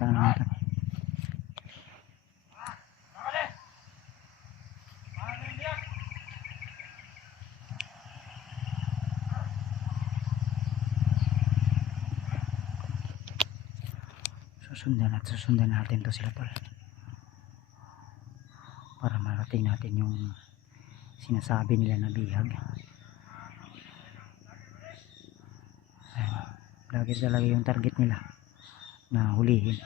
yata naman ito. Susundan natin to sila tol, para marating natin yung sinasabi nila na bihag. Lagi talaga yung target nila na hulihin.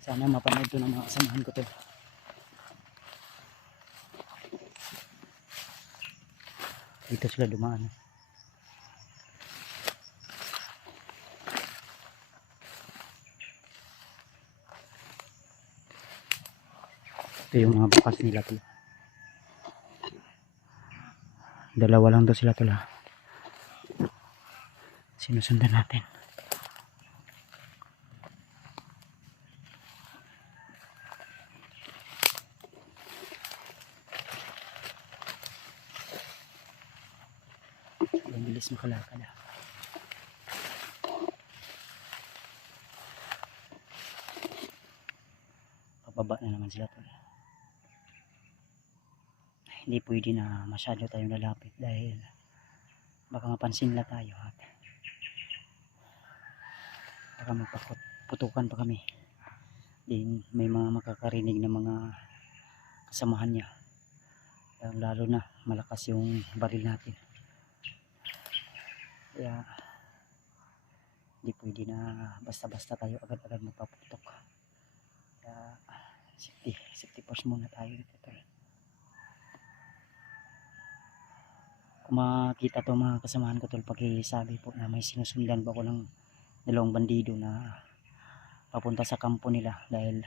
Sana mapanood to ng mga kasamahan ko tol. Dito sila dumaan. Ito yung mga bakas nila tol. Dalawa lang daw sila tol ha. Sinusundan natin. Ang bilis makalakad ha. Pababa na naman sila tol. Hindi pwede na masyado tayong lalapit dahil baka mapansin nila tayo at baka magpaputukan pa kami. Din may mga makakarinig na mga kasamahan niya, lalo na malakas yung baril natin, kaya hindi pwede na basta-basta tayo agad-agad magpaputok. Kaya safety first muna tayo dito tol. Kung makita to mga kasamahan ko tol, pakisabi po na may sinusundan pa ko ng dalawang bandido na papunta sa kampo nila dahil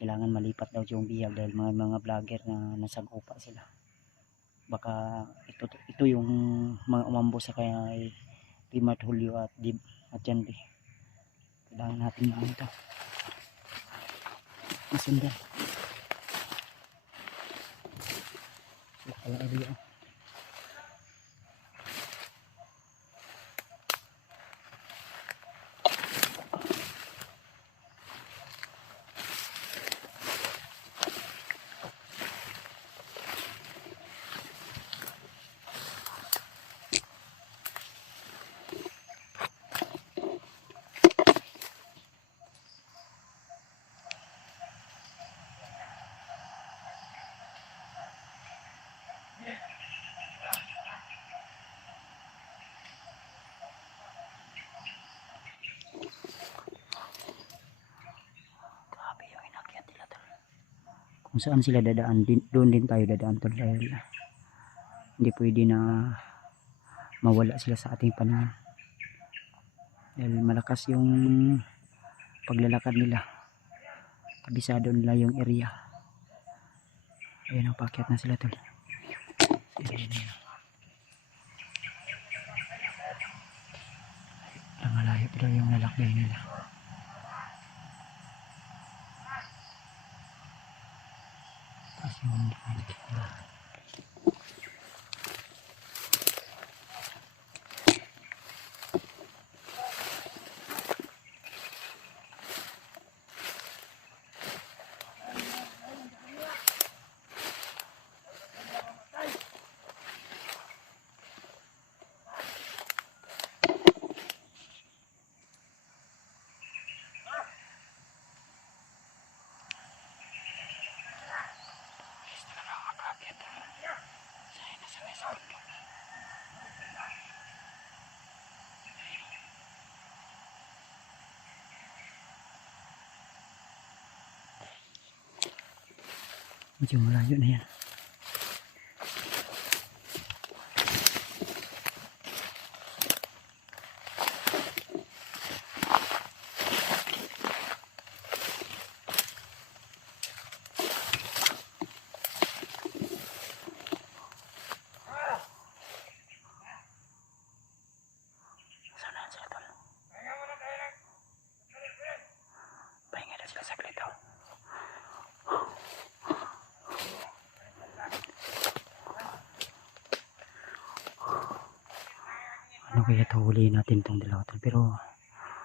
kailangan malipat daw yung bihag dahil mga vlogger na nasagupa sila. Baka ito yung mga umambo sa kaya Pimat Julio at Janvi. Kailangan natin mga ito masundan. So pala area. Kung saan sila dadaan, doon din tayo dadaan tol, dahil hindi pwede na mawala sila sa ating paningin dahil malakas yung paglalakad nila, kabisado nila yung area. Ayan ang pakyat na sila tol. Malayo pero yung lalakbay nila. Medyo malayo na yan. Sana sila tol. Pahinga na sila saglit. paano kaya to huliin natin tong dalawa tol. Pero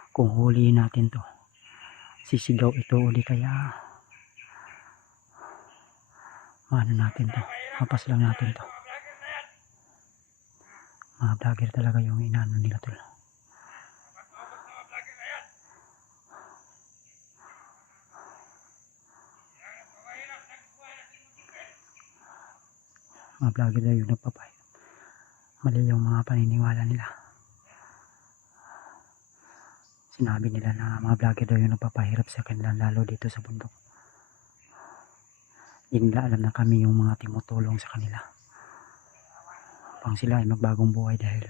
kung huliin natin to, sisigaw ito uli, kaya maano natin to, mapas lang natin to. Mga vlogger talaga yung inaano nila tol. Mga vlogger daw yung nagpapay. Mali yung mga paniniwala nila. Sinabi nila na mga vlogger daw yung nagpapahirap sa kanila, lalo dito sa bundok. Hindi nila alam na kami yung mga tumutulong sa kanila pang sila ay magbagong buhay, dahil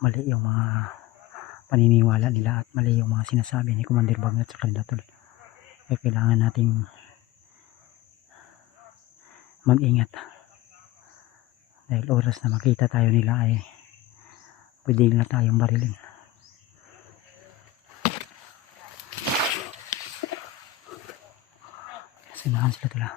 mali yung mga paniniwala nila at mali yung mga sinasabi ni Commander Bagnat sa kanila tol. Kaya kailangan nating mag-ingat, dahil oras na makita tayo nila ay pwede nila tayong barilin. Sinahan sila tula.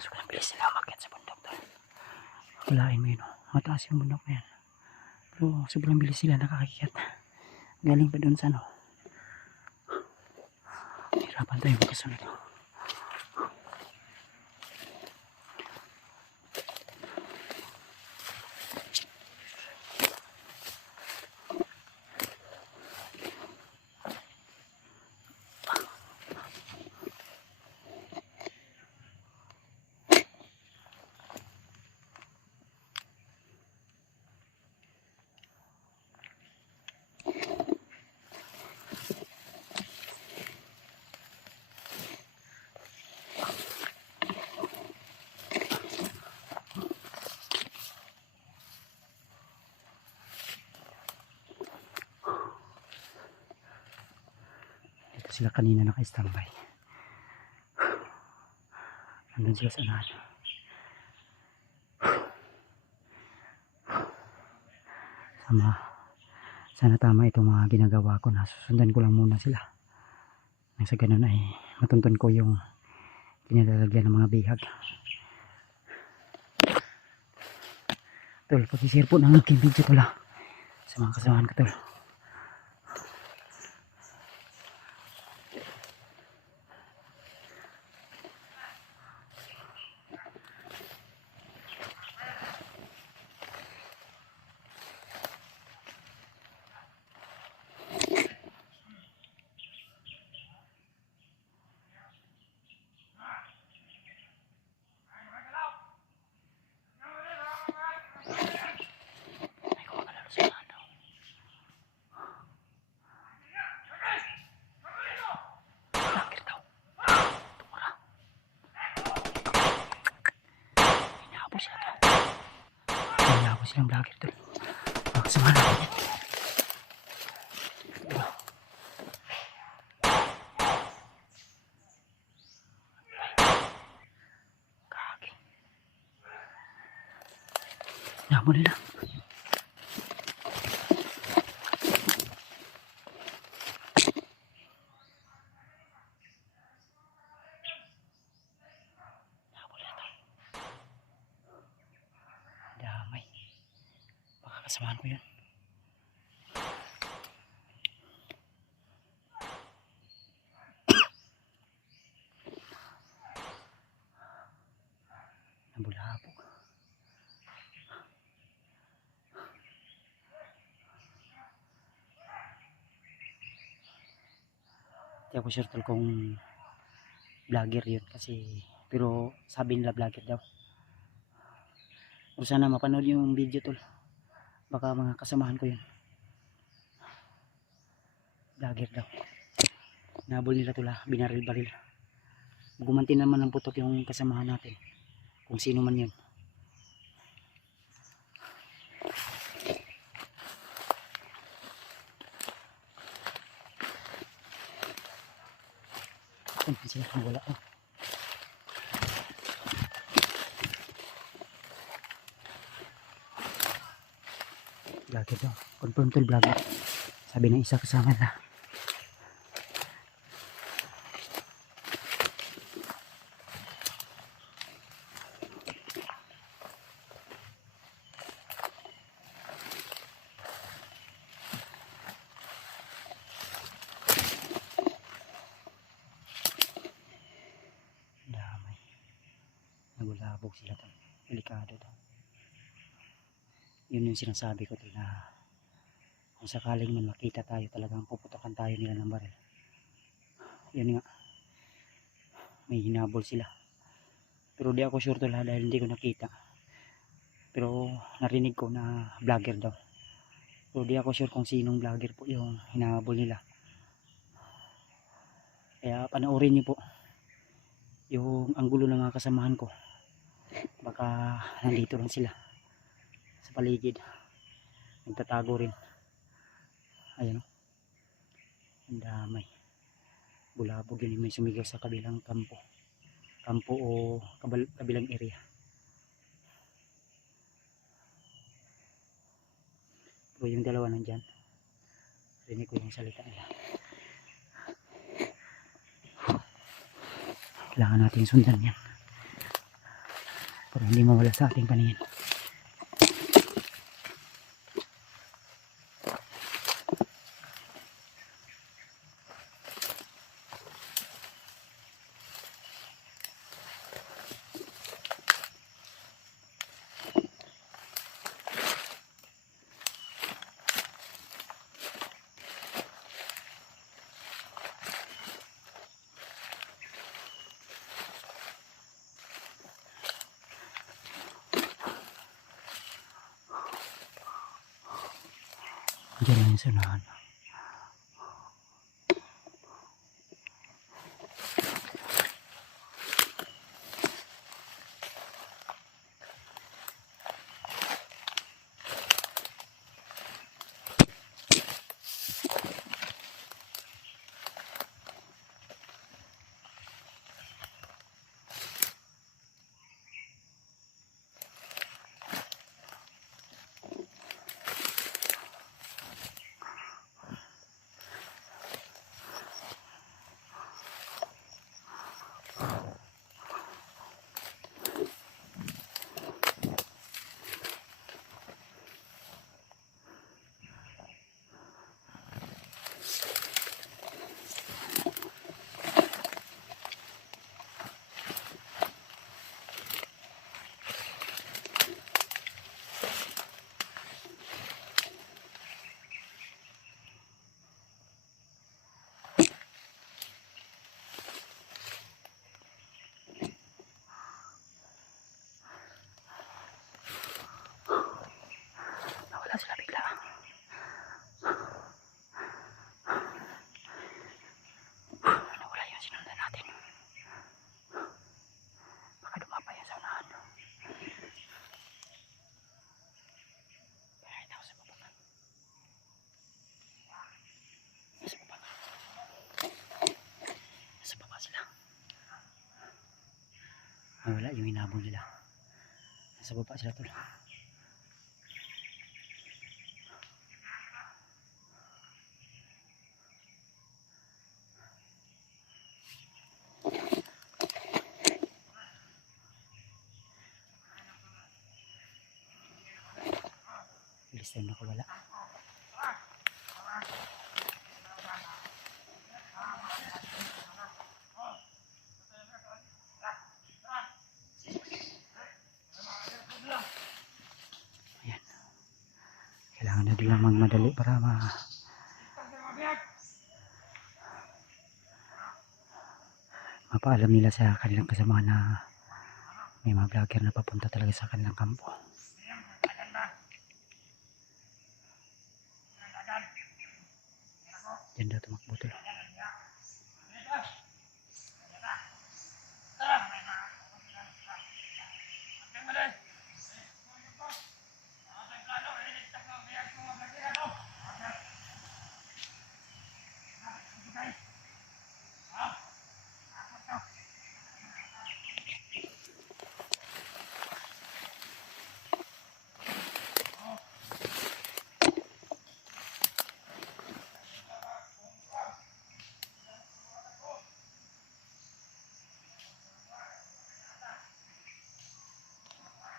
Sobrang bilis sila umakyat sa bundok tol. Kulain mo yun, mataas yung bundok na yan. Pero sobrang bilis sila nakakakyat. Galing pa dun sa ano. Hirapan tayo magkasunod. Sila kanina naka-standby. Nandun sila sa unahan. Sana tama itong mga ginagawa ko, na susundan ko lang muna sila. Nang sa ganun ay matuntun ko yung pinalalagyan ng mga bihag. Tol, pag-share po ng aking video tol sa mga kasamahan ko tol. Malabo silang vlogger tol. Makasama na ako. Kaki. Nabo nila. Damay. Baka kasamahan ko yun. Nabulabog. Di ako sure tol kung vlogger yun kasi, pero sabi nila vlogger daw. O sana mapanood yung video tol. Baka mga kasamahan ko yun. Vlogger daw. Nabol nila tol binaril-baril. Gumanti naman ng putok yung kasamahan natin. kung sino man yun. Saan sila? Wala oh. Vlogger daw. Confirm to vlogger. Sabi ng isa kasama na. Damay. Nagulabog sila to. Delikado to. Yun yung sinasabi ko to na kung sakaling man makita tayo, talagang puputokan tayo nila ng baril. Yun nga, may hinabol sila, pero di ako sure to dahil hindi ko nakita, pero narinig ko na vlogger daw, pero di ako sure kung sinong vlogger po yung hinabol nila. Kaya panoorin niyo po yung anggulo ng mga kasamahan ko, baka nandito lang sila sa paligid, nagtatago rin. Ayan o, ang damay. Bulabog yun, may sumigaw sa kabilang kampo o kabilang area. Pero yung dalawa nandyan, rinig ko yung salita nila. Kailangan natin sundan yan para hindi mawala sa ating paningin. Diyan lang yung sunahan. Nawala sila bigla. Nawala yung sinundan natin. Baka dumapa yan sa unahan. Kaya ito sa baba. Sa baba. Sa baba sila. Nawala yung hinabol nila. Nasa baba sila tol. Bilis tayo nakawala. Ayan. Kailangan na din magmadali para mapaalam nila sa kanilang kasama na may mga vlogger na papunta talaga sa kanilang kampo. Diyan daw tumakbo tol.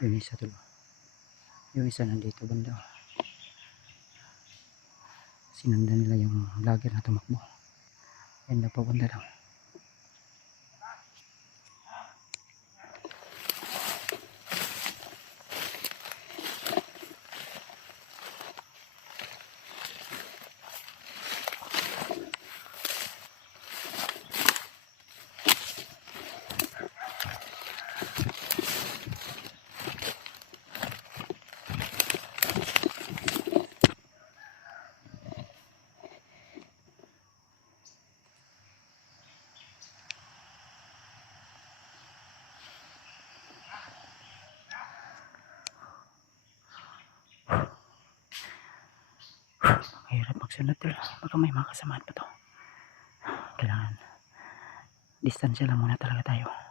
Yung isa tol. Yung isa nandito banda. Sinundan nila yung vlogger na tumakbo. Yan na papunta lang. Mahirap magsunod tol. Baka may mga kasamahan pa to. Kailangan distansya lang muna talaga tayo.